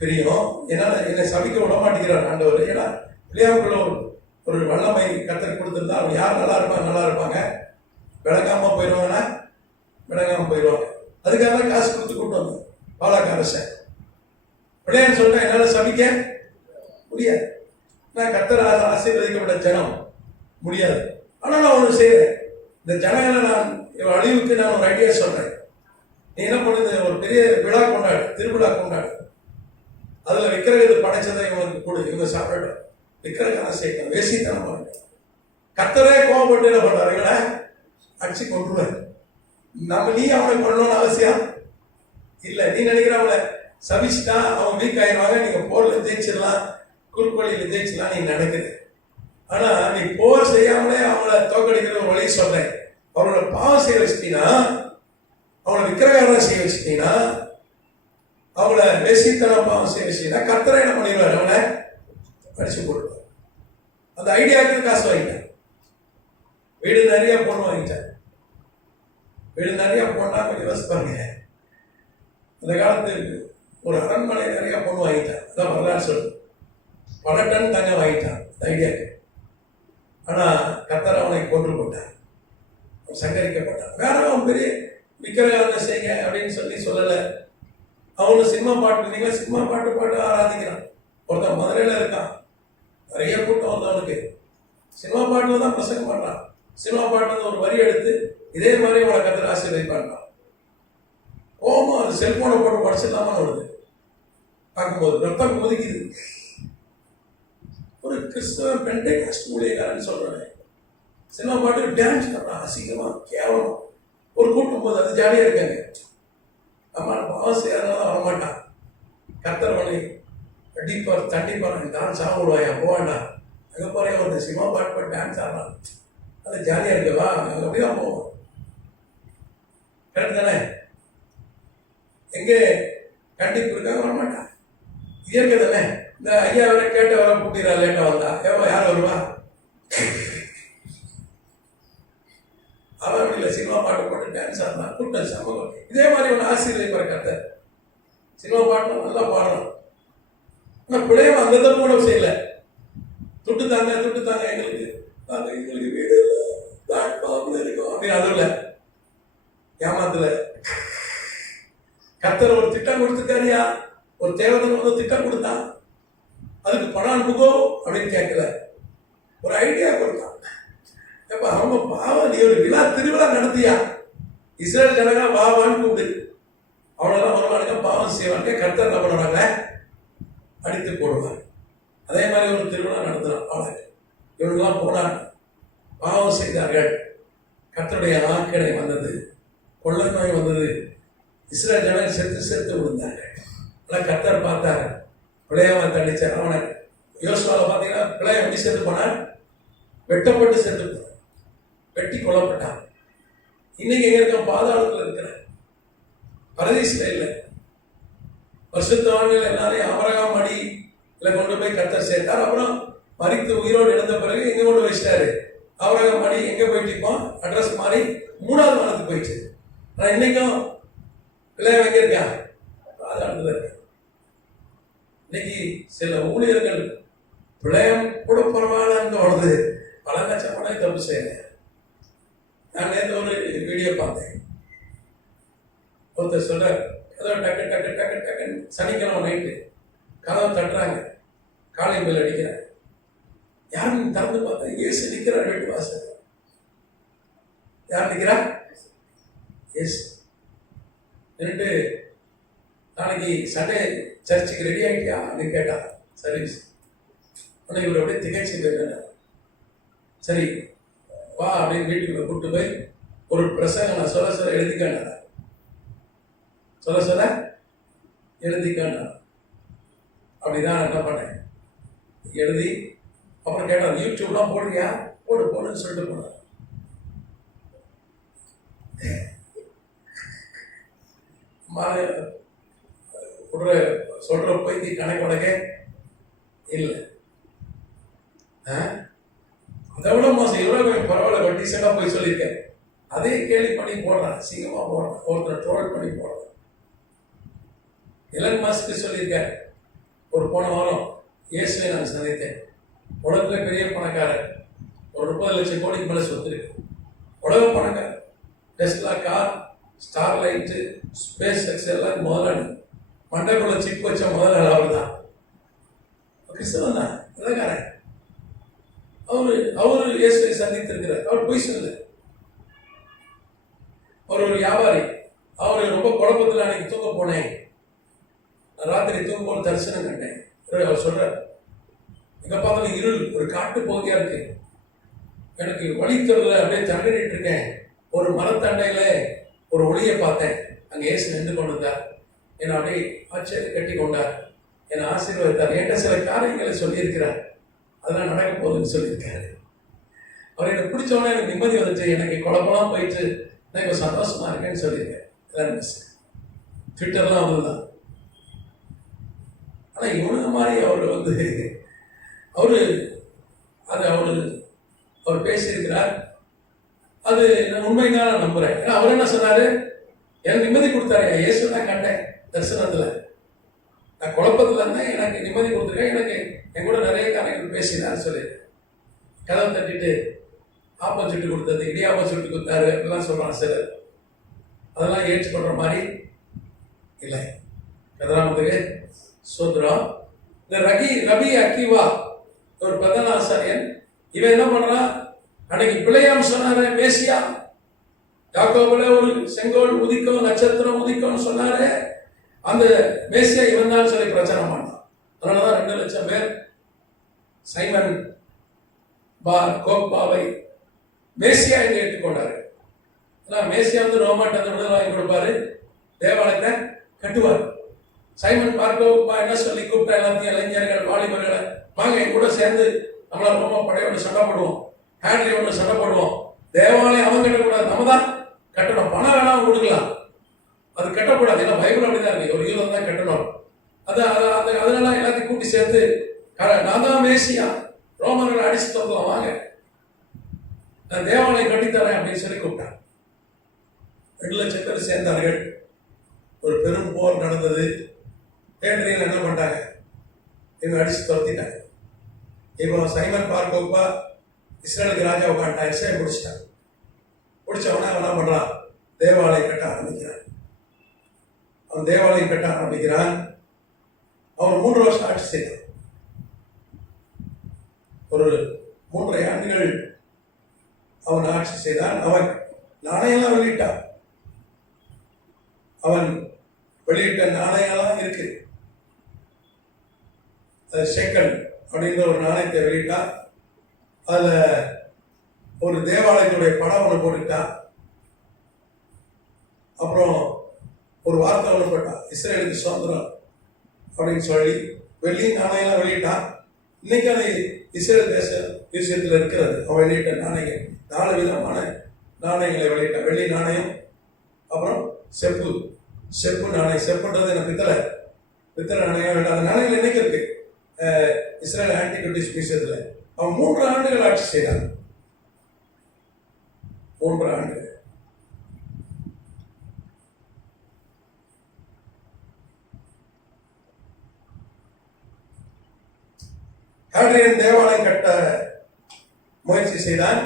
பிரியம், என்னால் என்னை சபிக்க விட மாட்டேங்கிறார் ஆண்டவர். ஏன்னா பிள்ளையாவுக்குள்ள ஒரு வல்லமை கர்த்தர் கொடுத்திருந்தா அவங்க யார் நல்லா இருப்பாங்க, விளங்காம போயிடுவாங்கன்னா விளங்காம போயிடுவாங்க. அதுக்காக தான் காசு கொடுத்து கூப்பிட்டு வந்தேன் பாலக அரசன். பிள்ளையான்னு சொல்லிட்டா என்னால் சபிக்க முடியாது, நான் கர்த்தர் ஆசீர்வதிக்கப்பட்ட ஜனம் முடியாது. ஆனால் நான் ஒன்று செய்கிறேன், இந்த ஜனங்களை நான் அழிவுக்கு நான் ஒரு ஐடியா சொல்றேன். நீ என்ன பண்ணுது, ஒரு பெரிய விழா கொண்டாடு, திருவிழா கொண்டாடு, அதுல விக்கிரகத்தை படைச்சதை இவங்களுக்கு கொடு, இவங்க சாப்பிடட்டும், விக்கிரகம் செய்யணும், வேசித்தனம் பண்ண. கர்த்தரே கோபப்பட்டு என்ன பண்றாருங்களா, அடிச்சு கொண்டுருவார். நீ அவனை கொள்ளணும்னு அவசியம் இல்லை. நீ நினைக்கிற அவளை சபிச்சுட்டா அவன் வீக் ஆயிடுவாங்க, நீங்க போர்ல ஜெயிச்சிடலாம், குறுக்கோழியில ஜெயிச்சிடலாம் நீ நினைக்கிற. ஆனா நீ போர் செய்யாமலே அவங்கள தோக்கடிக்கிற ஒரு வழி சொல்றேன். அவங்களோட பாவம் செய்ய வச்சிட்டீங்கன்னா, அவங்கள விக்கிரகாரம் செய்ய வச்சிட்டீங்கன்னா, அவங்கள வேசித்தனம் பாவம் செய்ய வச்சிட்டீங்கன்னா, கர்த்தரை என்ன பண்ணிடுவார், அவனை அடிச்சு போடுவார். அந்த ஐடியாவுக்கு காசு வாங்கிட்டான். வீடு நிறைய பொண்ணு வாங்கிட்டான். வீடு நிறைய பொண்ணா கொஞ்சம் யோசிப்பாங்க. அந்த காலத்துக்கு ஒரு அரண்மனை நிறைய பொண்ணு வாங்கிட்டான். அதான் வரலாறு சொல்லு, பல டன் தங்க வாங்கிட்டான் ஐடியாக்கு. ஆனா கர்த்தர் அவனை கொன்று போட்டான், சங்கரிக்கப்பட்டான். வேற அவன் பெரிய விக்கிரகாரத்தை செய்ய அப்படின்னு சொல்லலை. அவனு சினிமா பாட்டு, நீங்க சினிமா பாட்டு ஆராதிக்கிறான். ஒருத்தன் மதுரையில இருக்கான், நிறைய கூட்டம் வந்து அவனுக்கு சினிமா பாட்டுல தான் பிரசங்கம் பண்றான். சினிமா பாட்டுல ஒரு வரி எடுத்து இதே மாதிரி அவனை கர்த்தர் ஆசீர்வதிப்பான். கோபம் அது செல்போனை போட்டு படிச்சிடலாமா வருது, பார்க்கும்போது ரத்தம் கொதிக்குது. ஒரு கிறிஸ்தவ பெண்டேகாஸ்ட் ஊழியக்காரன்னு சொல்றேன், சினிமா பாட்டுக்கு டான்ஸ் பண்றான், அசிங்கமா கேவலம். ஒரு கூட்டம் போது அது ஜாலியா இருக்காங்க. அம்மா பாவம் செய்யறதுனால வரமாட்டான். கர்த்தர் பண்ணி அடிப்பார், தண்டிப்பார், டான்ஸ் ஆக விடுவாயா, போவாண்டா, அங்கே போறேன் ஒரு சினிமா பாட்டு டான்ஸ் ஆடலாம், அது ஜாலியா இருக்கவா, அப்படிதான் போவோம். கரெக்ட் தானே? எங்கே கண்டிப்பு இருக்காங்க, வரமாட்டான். இயற்கை தானே? இந்த ஐயா வர கேட்ட வர கூட்டிடா, லேட்டா வந்தா யார் வருவா? அவன் இல்லை, சினிமா பாட்டு போட்டு டான்ஸ் ஆடலாம், கூட்டம் சமூகம். இதே மாதிரி ஒன்று ஆசீர்வதிப்பார் கர்த்தர். சினிமா பாட்டு நல்லா பாடணும், ஆனால் பிள்ளையும் அந்த தப்பு கூட செய்யல. துட்டு தாங்க எங்களுக்கு வீடு இல்லை, இருக்கும் அப்படின்னு அதுல ஏமாத்துல. கர்த்தர் ஒரு திட்டம் கொடுத்துருக்காரியா, ஒரு தேவதன் வந்து திட்டம் கொடுத்தான், அதுக்கு பணம் அனுப்புகோ அப்படின்னு கேட்கல, ஒரு ஐடியா கொடுத்தான். எப்ப அவங்க பாவம், நீ ஒரு திருவிழா நடத்தியா, இஸ்ரேல் ஜனங்க வாவான்னு கூப்பிடு, அவனெல்லாம் வருவானுங்க, பாவம் செய்வாங்க, கர்த்தர் என்ன பண்ணுவாங்க, அடித்து போடுவாங்க. அதே மாதிரி ஒரு திருவிழா நடத்தினான் அவனுக்கு. இவனுக்கெல்லாம் போனாங்க, பாவம் செய்தார்கள், கர்த்தருடைய ஆக்கினை வந்தது, கொள்ளை நோய் வந்தது, இஸ்ரேல் ஜனங்கள் செத்து விழுந்தார்கள். ஆனால் கர்த்தர் பார்த்தாரு, பிள்ளையவன் தண்டிச்சார். அவனை யோசுவாவில் பார்த்தீங்கன்னா பிள்ளைய எப்படி செத்து போனான், வெட்டப்பட்டு செத்து போனான், வெட்டி கொல்லப்பட்டான். இன்னைக்கு எங்க இருக்க, பாதாளத்தில் இருக்கிற, பரதீசில் இல்லை. பரிசுத்தவான்கள் எல்லாரையும் ஆபிரகாம் அடியில கொண்டு போய் கர்த்தர் சேர்த்தார். அப்புறம் மரித்து உயிரோடு எழுந்த பிறகு எங்க கொண்டு வச்சிட்டாரு, ஆபிரகாம் அடி எங்க போயிட்டு இருப்போம், அட்ரஸ் மாறி 3வது வானத்துக்கு போயிடுச்சு. ஆனா இன்னைக்கும் பிள்ளைய எங்க இருக்கா, பாதாளத்தில் இருக்க. இன்னைக்கு சில ஊழியர்கள் பிள்ளையம் கூட பரவாயில்லன்னு தோணுது, பல லட்சம் பணம் தப்பு செய்யறேன். நான் நேற்று ஒரு வீடியோ பார்த்தேன், ஒருத்தர் சொல்ற கதவை டக்கு சனிக்கிழமை நைட்டு கதவை தட்டுறாங்க, காலை மேல் அடிக்கிறாங்க. யாருன்னு திறந்து பார்த்தா இயேசு நிற்கிறார் வீட்டு வாசல். யார் நிற்கிறா? இயேசு. நின்றுட்டு நாளைக்கு சண்டே சர்ச்சுக்கு ரெடி ஆகிட்டியா அப்படின்னு கேட்டா, சர்வீஸ். ஆனால் இவர் அப்படியே திகழ்ச்சி போயிருந்தார். சரி வா அப்படின்னு வீட்டுக்குள்ள கூப்பிட்டு போய் ஒரு பிரசங்கம் நான் சொல்ல எழுதிக்காண்டா, சொல்ல எழுதிக்காண்டா. அப்படிதான் என்ன பண்ணேன், எழுதி அப்புறம் கேட்டார், யூடியூப்லாம் போடுறியா, போடுன்னு சொல்லிட்டு போனார். சொல்ற போய்க்கு கணக்கு உனக்கு இல்லை. அதை விட மோசம் இவ்வளவு பரவாயில்ல, ஒரு டீசெண்டா போய் சொல்லியிருக்கேன். அதே கேள்வி பண்ணி போடுறான், சீக்கிரமா போடுறான், ஒருத்தர் ட்ரோல் பண்ணி போடுறான். எலன் மாஸ்க்கு சொல்லியிருக்காரு, ஒரு போன வாரம் இயேசுவை நான் சந்தித்தேன். உலகத்துல பெரிய பணக்காரர், ஒரு 30 லட்சம் கோடிக்கு மேல சொத்து இருக்கு, உலக பணக்காரர். Tesla car, star light, space X எல்லாம் முதலாளி. மண்டபுள்ள சிப் வச்ச முதலாளி அவர் தான். கிறிஸ்தவன் தான், இலக்காரன். அவரு இயேசுவை சந்தித்திருக்கிறார். அவர் பொய் சொல்லல. அவர் ஒரு வியாபாரி. அவரு ரொம்ப குழப்பத்தில் அன்னைக்கு தூங்க போனேன், ராத்திரி தூங்கும் போது தரிசனம் கண்டேன். அவர் சொல்றார், எங்க பார்த்தாலும் இருள், ஒரு காட்டு பகுதியா இருக்கு, எனக்கு வழி தெரியல, அப்படியே தண்டிட்டு இருக்கேன். ஒரு மரத்தண்டையில ஒரு ஒளியை பார்த்தேன், அங்க இயேசு நின்று கொண்டிருந்தார். என்னை அப்படியே ஆச்சரிய கட்டி கொண்டார், என்னை ஆசீர்வதித்தார். என்கிட்ட சில காரியங்களை சொல்லியிருக்கிறார், அதெல்லாம் நடக்க போகுதுன்னு சொல்லியிருக்காரு. அவர் எனக்கு பிடிச்சவொடனே எனக்கு நிம்மதி வந்துச்சு, எனக்கு குழப்பம்லாம் போயிட்டு எனக்கு சந்தோஷமா இருக்கேன்னு சொல்லியிருக்கேன். ட்விட்டர்லாம் அவருதான். ஆனா இவனுங்க மாதிரி அவர் பேசியிருக்கிறார். அது நான் உண்மைக்காக நம்புறேன். ஏன்னா அவர் என்ன சொன்னாரு, எனக்கு நிம்மதி கொடுத்தாரு. இயேசு தான் கண்டேன் தரிசனத்துல, நான் குழப்பத்துல இருந்தேன், எனக்கு நிம்மதி கொடுத்துருக்கேன், எனக்கு என் கூட நிறைய காரியங்கள் பேசினார் சொல்லி கதவை தட்டிட்டு ஆப்பம் சுட்டு கொடுத்தது, இடியாப்பம் சுட்டு கொடுத்தாரு அப்படிலாம் சொல்றான் சிலர். அதெல்லாம் ஏற்றுக்கொள்ற மாதிரி இல்லை. கதிராமத்துக்கு சோத்ரம். இந்த ரபி அக்கிவா ஒரு பிரதான ஆசாரியன், இவன் என்ன பண்றான், அன்னைக்கு பிள்ளையாம் சொன்னாரு மேசியா, யாக்கோபுல ஒரு செங்கோல் உதிக்கும், நட்சத்திரம் உதிக்கும்னு சொன்னாரு, அந்த மேசியா இவன் தான் சொல்லி பிரச்சாரம் பண்ணான். அதனாலதான் 2 லட்சம் பேர் சைமன் கோக்பாவை மேசியா என்று ஏற்றுக்கொண்டாரு. மேசியா ரோமாட்ட விடுதலை வாங்கி கொடுப்பாரு, தேவாலயத்தை கட்டுவார். சைமன் பார்க்கோப்பா என்ன சொல்லி கூப்பிட்டா எல்லாத்தையும் இளைஞர்கள் வாலிபர்களை, வாங்க என் கூட சேர்ந்து நம்மள ரோமா படையோட சண்டை போடுவோம், ஹேண்ட்லியோட சண்டை போடுவோம். தேவாலயம் அவன் கட்டக்கூடாது, நம்ம தான் கட்டணும். பணம் வேணாம் கொடுக்கலாம், அது கட்டக்கூடாது. ஏன்னா பைபிள் அப்படிதான் இருக்கு, ஒரு யூதம் தான் கட்டணும். அதனால எல்லாத்தையும் கூட்டி சேர்த்து நான் தான் மேசியா, ரோமர்களை அடிச்சு தரலாம், வாங்க நான் தேவாலயம் கட்டித்தரேன் அப்படின்னு சொல்லி கூப்பிட்டான். 2 லட்சம் பேர் சேர்ந்தார்கள். ஒரு பெரும் போர் நடந்தது. பேண்டரியில் என்ன பண்ணாங்க, இவங்க அடிச்சு துரத்திட்டாங்க. இப்போ சைமன் பார்க்கோப்பா இஸ்ரேலுக்கு ராஜா உட்காந்துட்டான், இஸ்ரேல் முடிச்சிட்டான். முடிச்சவனா அவன் என்ன பண்றான், தேவாலயம் கட்ட ஆரம்பிக்கிறான். அவன் தேவாலயம் கட்ட ஆரம்பிக்கிறான். அவன் 3 வருஷம் ஆட்சி செய்தான். ஒரு 3.5 ஆண்டுகள் அவன் ஆட்சி செய்தான். அவன் நாணயம்லாம் வெளியிட்டான். அவன் வெளியிட்ட நாணயம்லாம் இருக்கு. ஷெக்கல் அப்படின்ற ஒரு நாணயத்தை வெளியிட்டான். அதுல ஒரு தேவாலயத்துடைய படம் ஒன்று போட்டுட்டான். அப்புறம் ஒரு வார்த்தை ஒன்று போட்டான், இஸ்ரேலுக்கு சுதந்திரம் அப்படின்னு சொல்லி வெள்ளி நாணயம் வெளியிட்டான். இன்னைக்கு அது இஸ்ரேல் தேச விஷயத்தில் இருக்கிறது. அவன் வெளியிட்ட நாணயங்கள் 4 விதமான நாணயங்களை வெளியிட்டான். வெள்ளி நாணயம், அப்புறம் செப்பு நாணயம். செப்புன்றது என்ன, பித்தளை நாணயம். அந்த நாணயங்கள் இன்னைக்கு இருக்கு இஸ்ரேல் ஆன்டிகுவிட்டிஸ் மியூசியத்தில். அவன் 3 ஆண்டுகள் ஆட்சி செய்தான். 3 ஆண்டுகள். ஹேட்ரியன் தேவாலயம் கட்ட முயற்சி செய்தான்.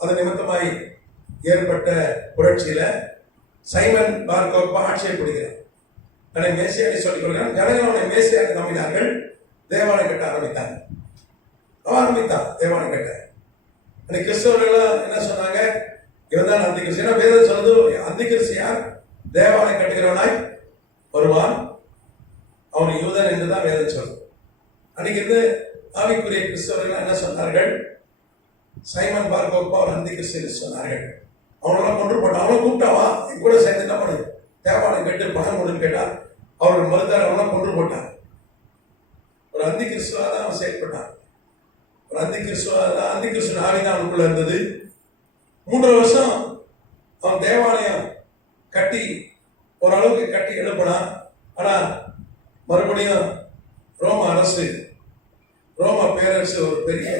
அது நிமித்தமாய் ஏற்பட்ட புரட்சியில சைமன் பார்கோப்பா ஆட்சியை பிடிக்கிறார். தன்னை மேசியாவை சொல்லிக் கொள்கிறான். ஜனங்கள் அவனை மேசியாக நம்பினார்கள். தேவாலயம் கட்ட ஆரம்பித்தான். தேவாலயம் கட்ட. அன்னைக்கு கிறிஸ்தவர்கள் என்ன சொன்னாங்க, இவன் தான் அந்தி கிறிஸ்து. ஏன்னா வேதம் சொல்லுது, அந்தி கிறிஸ்து யார், தேவாலயம் கட்டுகிறவனாய் வருவான், அவன் யூதன் என்றுதான் வேதம் சொல்லுது. அன்னைக்கு இருந்து ஆவிக்குரிய கிறிஸ்தவர்கள் என்ன சொன்னார்கள், சைமன் பார்கோப்பா அவர் அந்தி கிறிஸ்து சொன்னார்கள். அவனெல்லாம் கொண்டு போட்டான். அவனை கூப்பிட்டாவா என் கூட சேர்ந்து என்ன பண்ணு, தேவாலயம் கேட்டு பணம் கொடுன்னு கேட்டான். அவர்கள் மறுத்தார். அவனெல்லாம் கொண்டு போட்டான். ஒரு அந்தி கிறிஸ்துவா தான் அவன் செயல்பட்டான். ஒரு அந்தி கிறிஸ்துவ ஆவிதான் அவனுக்குள்ள இருந்தது. 3 வருஷம் அவன் தேவாலயம் கட்டி ஓரளவுக்கு கட்டி எழுப்பினான். ஆனா மறுபடியும் ரோம அரசு, ரோம பேரரசு ஒரு பெரிய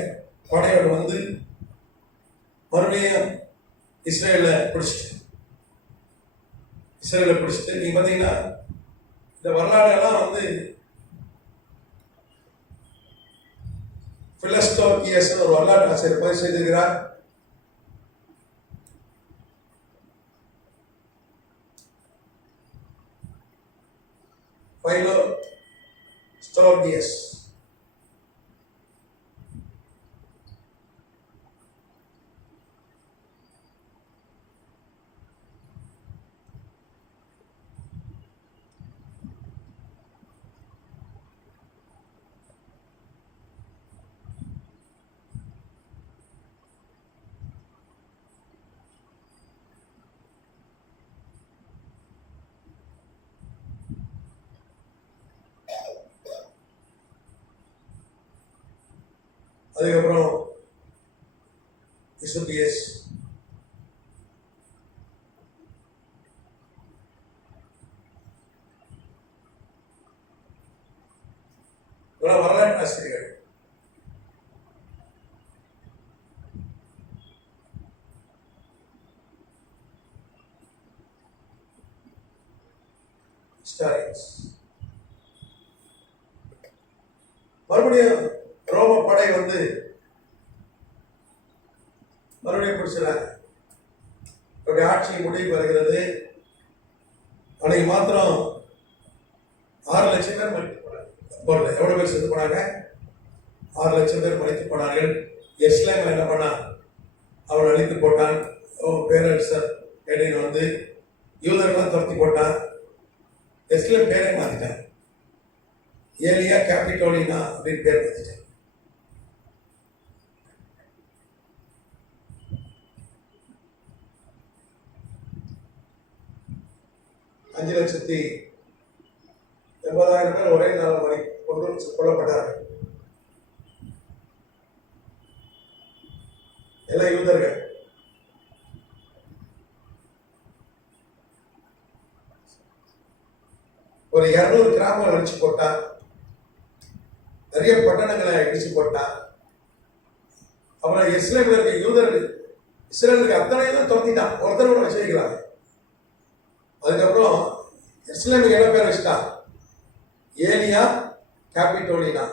படையோடு வந்து மறுபடியும் இஸ்ரேலை பிடிச்சிட்டு நீங்க பாத்தீங்கன்னா இந்த வரலாறு எல்லாம் வந்து பிலஸ்டோக்கியஸ் ஒரு வரலாற்று ஆசிரியர் பதிவு செய்திருக்கிறார். Philostratus. அதுக்கப்புறம் இசுபியஸ், வரலாற்று ஆசிரியர்கள். மறுபடியும் ரோம படை வந்து மறுபடியும் பிடிச்சிடாங்க. அவருடைய ஆட்சி முடிவு வருகிறது. அன்னைக்கு மாத்திரம் 6 லட்சம் பேர் மறித்து போனாங்க. எவ்வளவு பேர் செத்து போனாங்க? 6 லட்சம் பேர் மறித்து போனார்கள். எஸ்லேம் என்ன பண்ணா? அவன் அழித்து போட்டான். பேரரசர் அப்படின்னு வந்து யூதர்கள்லாம் துரத்தி போட்டான். எஸ்லேம் பேரை மாத்திட்டான். ஏலியா கேபிட்டோலினா அப்படின்னு பேர் மாத்திட்டான். அஞ்சு 5,80,000 பேர் ஒரே நாள் வரை கொல்லப்பட்டார்கள். எல்லாம் யூதர்கள். ஒரு 200 கிராமங்கள் அடிச்சு போட்டான். நிறைய பட்டணங்களை இடிச்சு போட்டான். அப்புறம் இஸ்ரேலில் இருக்க யூதர்கள், இஸ்ரேலுக்கு அத்தனையும் துரத்திட்டான். ஒருத்தர் கூட வச்சிருக்கிறாங்க. அதுக்கப்புறம் இஸ்லாமிக் என்ன பேர் வச்சுட்டான்? ஏலியா கேபிட்டோலினா.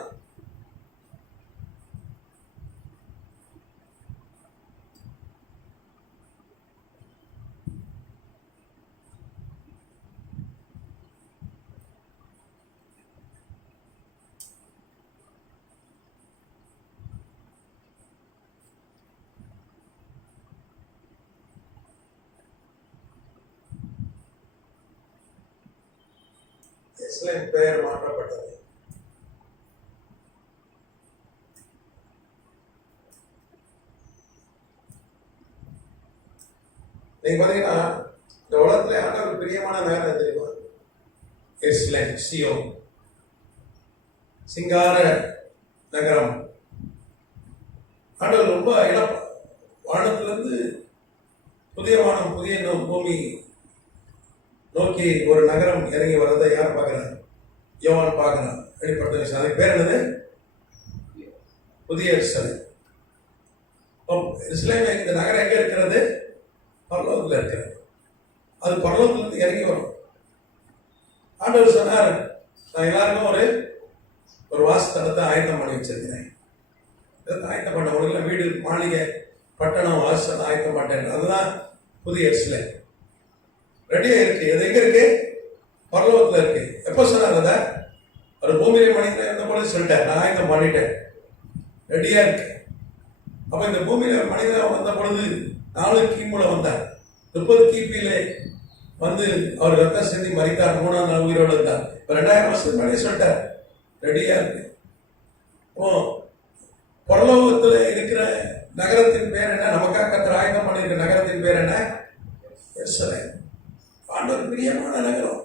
இஸ்லாம் பெயர் மாற்றப்பட்டது. நீங்க பாத்தீங்கன்னா இந்த உலகத்துல ஆண்டவர் பிரியமான நகரம் தெரியுமா? இஸ்லாம், சியோன், சிங்கார நகரம். ஆண்டவர் ரொம்ப இடம் வானத்திலிருந்து புதிய வானம் புதிய பூமி நோக்கி ஒரு நகரம் இறங்கி வர்றதை யார் பார்க்கிறார்? யோவான் பார்க்கிறார். வெளிப்படுத்த அதுக்கு பேர் என்னது? புதிய எருசலேம். எருசலேம் இந்த நகரம் எங்க இருக்கிறது? பரலோகத்தில் இருக்கிறது. அது பரலோகத்திலிருந்து இறங்கி வரும். ஆண்டவர் சொன்னார், நான் எல்லாருக்கும் ஒரு வாசஸ்தலத்தை ஆயத்தம் பண்ணி வச்சிருக்கிறேன். ஆயத்தம் பண்ண உலகில் வீடு, மாளிகை, பட்டணம், வாசல் ஆயத்தம் பண்ணேன். அதுதான் புதிய எருசலேம். ரெடியா இருக்கு. அது எங்க இருக்கு? பரலோகத்துல இருக்கு. எப்ப சொன்னார்? அதை ஒரு பூமியில மனிதன் இருந்த போல சொல்லிட்டேன், நான் ஆயத்தம் பண்ணிட்டேன், ரெடியா இருக்கு. அப்ப இந்த பூமியில மனிதன் வந்த பொழுது 4 கிமுல வந்தார். 30 கிபியிலே வந்து அவர் ரத்தம் சிந்தி மறித்தார். 3ஆம் நாள் உயிரோடு இருந்தார். 2000 வருஷத்துக்கு முன்னாடியே சொல்லிட்டார், ரெடியா இருக்கு. பரலோகத்துல இருக்கிற நகரத்தின் பேர் என்ன? நமக்காக கர்த்தர் ஆயத்தம் பண்ணியிருக்கிற நகரத்தின் பேர் என்ன? எருசலேம். ஆண்டவர் பிரியமான நகரம்.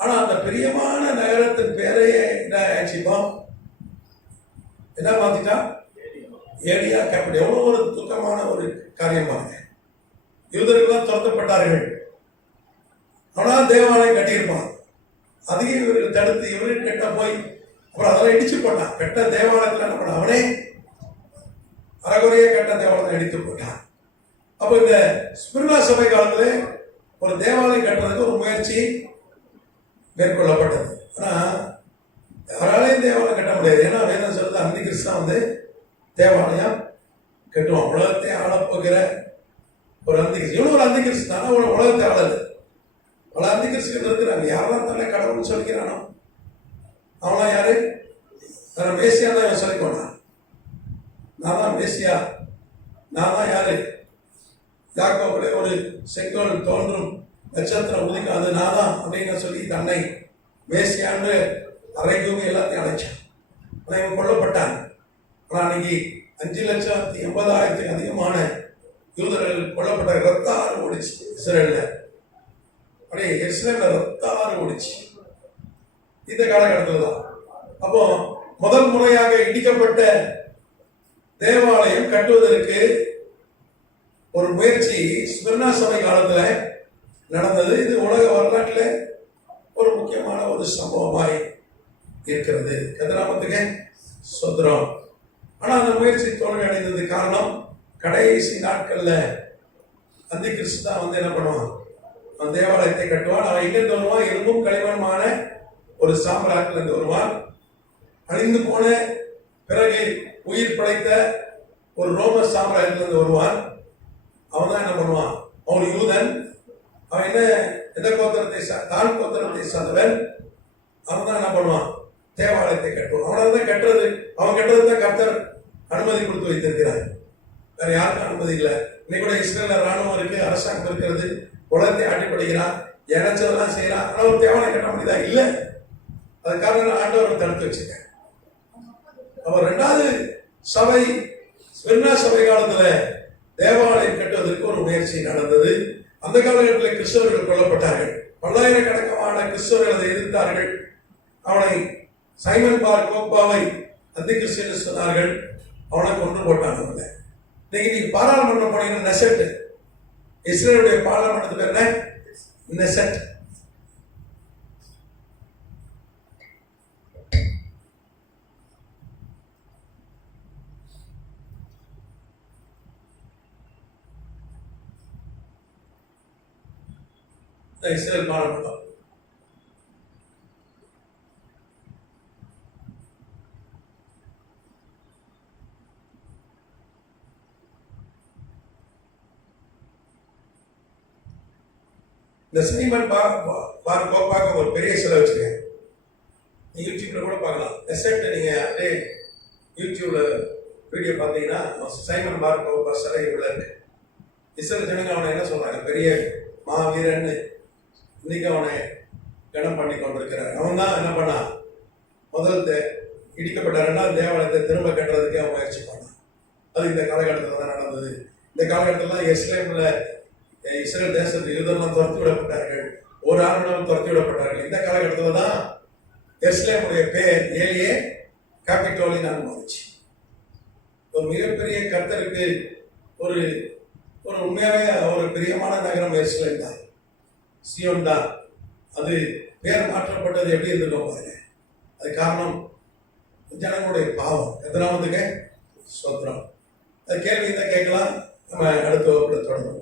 ஆனா அந்த பிரியமான நகரத்தின் பேரையே என்ன ஆச்சுப்போம்? என்ன மாத்திட்டா? ஏலியா கேபிட்டல். எவ்வளவு ஒரு துக்கமான ஒரு காரியமாக. யூதர்கள்லாம் துரத்தப்பட்டார்கள். ஆனால் தேவாலயம் கட்டியிருப்பான். அதையும் இவர்கள் தடுத்து இவர்கள் கெட்ட போய் அப்புறம் அதெல்லாம் இடிச்சு போட்டான். கெட்ட தேவாலயத்தில் என்ன பண்ண அவனே அறகுறைய கெட்ட தேவாலயத்தை இடித்து போட்டான். அப்போ இந்த ஸ்பிருனா சபை காலத்துல ஒரு தேவாலயம் கட்டுறதுக்கு ஒரு முயற்சி மேற்கொள்ளப்பட்டது. ஆனா யாராலையும் தேவாலயம் கட்ட முடியாது. ஏன்னா வேதம் சொல்றது அந்த கிறிஸ்தான் வந்து தேவாலயம் கட்டுவான். உலகத்தை ஆளப்போகிற ஒரு அந்த கிறிஸ்து. இவனும் ஒரு அந்த கிறிஸ்து தானே, உலகத்தை ஆளது. பல அந்த கிறிஸ்துகள் இருக்கிறாங்க. யாரெல்லாம் தன்னை கடவுள்னு சொல்லிக்கிறானோ அவனா யாரு? நான் மேசியா தான் இவன் சொல்லிக்கோனா. நான் தான் மேசியா, நான் தான் யாரு? யாக்கோபுல ஒரு செங்கோல் தோன்றும் நட்சத்திரம் உதிக்காது நான் தான் அப்படின்னு சொல்லி தன்னை மேசியான்னு அரைக்கூமி எல்லாத்தையும் அழைச்சான். ஆனால் இவன் கொல்லப்பட்டான். ஆனால் அன்னைக்கு 5,80,000 அதிகமான யூதர்கள் கொல்லப்பட்ட. ரத்த ஆறு ஓடிச்சு இஸ்ரேல்ல. அப்படியே இஸ்ரேல்ல ரத்த ஆறு ஓடிச்சு இந்த காலகட்டத்தில் தான். அப்போ முதல் முறையாக இடிக்கப்பட்ட தேவாலயம் கட்டுவதற்கு ஒரு முயற்சி ஸ்மிர்னா சபை காலத்துல நடந்தது. இது உலக வரலாற்றில் ஒரு முக்கியமான ஒரு சம்பவமாய் இருக்கிறது. கதிராமத்துக்கு சொந்தரம். ஆனா அந்த முயற்சி தோல்வி அடைந்தது. காரணம், கடைசி நாட்கள்ல அந்த கிறிஸ்து தான் வந்து என்ன பண்ணுவான், அந்த தேவாலயத்தை கட்டுவான். அவன் எங்கிருந்து வருவான்? இரும்பும் களிமண்மான ஒரு சாம்ராஜ்ல இருந்து வருவான். அழிந்து போன பிறகு உயிர் படைத்த ஒரு ரோம சாம்ராஜ்யத்திலிருந்து வருவான். அவன் தான் என்ன பண்ணுவான்? அவன் யூதன். அவன் என்ன எந்த கோத்திரத்தை தான் கோத்திரத்தை சார்ந்தவன். அவன் தான் என்ன பண்ணுவான்? தேவாலயத்தை கட்டுவான். அவனை தான் கட்டுறது. அவன் கட்டுறது தான் கர்த்தர் அனுமதி கொடுத்து வைத்திருக்கிறார். வேற யாருக்கும் அனுமதி இல்லை. இன்னைக்கு கூட இஸ்ரேல்ல ராணுவம் இருக்கு, அரசாங்கம் இருக்கிறது, உலகத்தை ஆட்டிப்படுகிறான், இணைச்சதெல்லாம் செய்யறான். ஆனால் ஒரு தேவாலயம் கட்ட முடியுதா? இல்லை. அதுக்காக ஆண்டவர் தடுத்து வச்சுக்க. அவர் 2வது சபை ஸ்மிர்னா சபை காலத்துல தேவாலயம் கட்டுவதற்கு ஒரு முயற்சி நடந்தது. அந்த காலகட்டத்தில் கிறிஸ்தவர்கள் கொல்லப்பட்டார்கள். பல்லாயிரக்கணக்கான கிறிஸ்தவர்கள் அதை எதிர்த்தார்கள். அவனை சைமன் பார் கோப்பாவை அந்த கிறிஸ்டியன் சொன்னார்கள். அவனை கொண்டு போட்டாங்க. இன்னைக்கு நீங்க பாராளுமன்றம் போனீங்கன்னா நெசட், இஸ்ரேலுடைய பாராளுமன்றத்துக்கு என்ன நெசட். இஸ்ரேல் பாராளுமன்றம். இந்த சைமன் பார் கோப்பாக்க ஒரு பெரிய சிலை வச்சிருக்கேன். யூடியூப்ல கூட பார்க்கலாம். நெசட் நீங்க அப்படியே யூடியூப்ல வீடியோ பார்த்தீங்கன்னா சைமன் பார் கோப்பா சிலை உள்ள இருக்கு. இஸ்ரேல் ஜனங்க அவனை என்ன சொல்றாங்க? பெரிய மாவீரன்னு இன்னைக்கு அவனை கனம் பண்ணி கொண்டிருக்கிறார். அவன் தான் என்ன பண்ணான்? முதல் இடிக்கப்பட்ட 2வது தேவாலயத்தை திரும்ப கட்டுறதுக்கு அவன் முயற்சி பண்ணான். அது இந்த காலகட்டத்தில் தான் நடந்தது. இந்த காலகட்டத்தில் இஸ்ரேல் தேசத்தில் யூதர்கள் துரத்தி விடப்பட்டார்கள். ஒரு ஆளுநரும் துரத்தி விடப்பட்டார்கள். இந்த காலகட்டத்தில் தான் எருசலேமுடைய பேர் ஏலியே கேபிட்டோலின் அனுமதிச்சு. ஒரு மிகப்பெரிய கர்த்தருக்கு ஒரு ஒரு உண்மையாவே ஒரு பிரியமான நகரம் எருசலேம் தான், சியோன் தான். அது பேர் மாற்றப்பட்டது எப்படி இருந்துட்டோம் பாருங்க. அது காரணம் ஜனங்களுடைய பாவம். எத்தனாவதுக்கு சோத்திரம். அது கேள்வி தான் கேட்கலாம். நம்ம அடுத்த வகுப்புல தொடரும்.